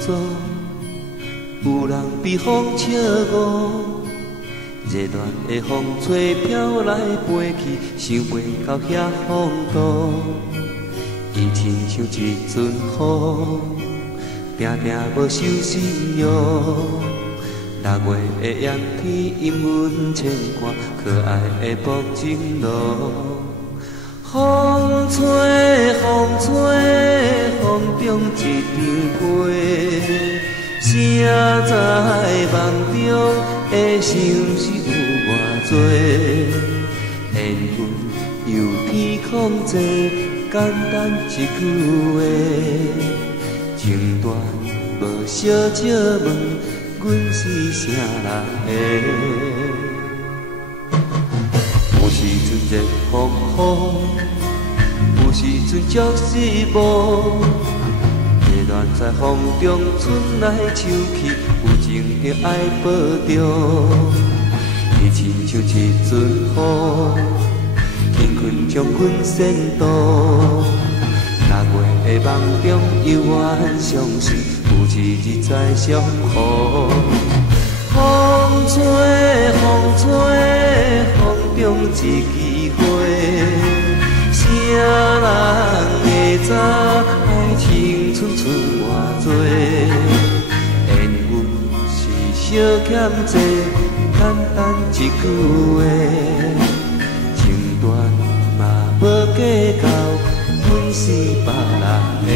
做，有人被风笑误，热恋的风吹飘来飞去，想袂到遐风度。伊亲像一阵雨，定定无收心哟。6月的炎天，阴云牵挂，可爱的薄情路。风吹风吹，风中一场花，谁知梦中的相思有偌多？缘分由天空际，简单一句话，情断无小姐问，阮是啥人的？有时阵热风雨，有时阵足失望。热恋在风中春来秋去，有情着爱保重。伊亲像一阵雨，轻困将困仙渡。6月的梦中幽怨相思，有一日再相逢。风吹风吹，风中一枝花，谁人会知爱青春剩偌多？缘分是小欠债，简单一句话，情断嘛无计较，阮是别人的。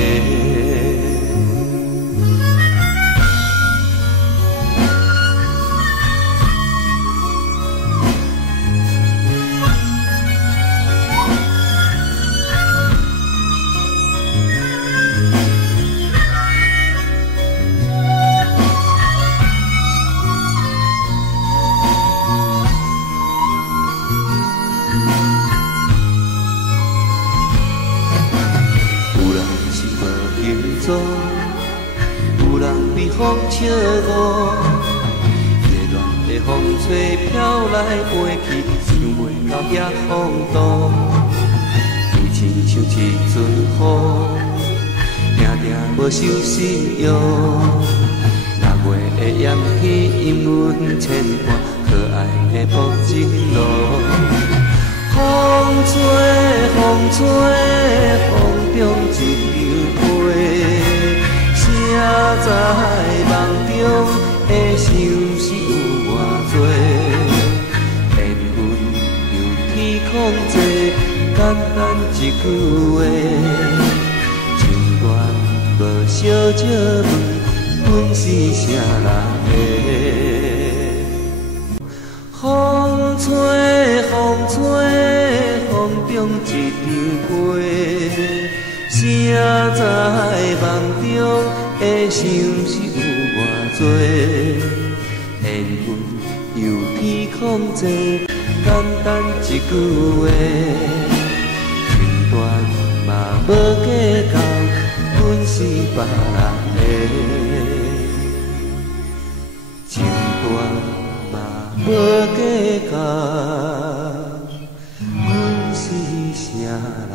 有人被风笑误，热恋的风吹飘来飞去，想袂到遐风度。伊亲像一阵雨，定定无收心哟。6月的炎天，阴云牵挂，可爱的薄情路。风吹风吹，风中一场花，谁知梦中的相思有偌多？缘分由天空际，简单一句话，情断无小姐问，阮是啥人的？风吹风吹，风中一场花，谁知梦中的相思有偌多？缘分由天空际，简单一句话，情断嘛无计较，阮是别人的。情断无计较，阮是啥人？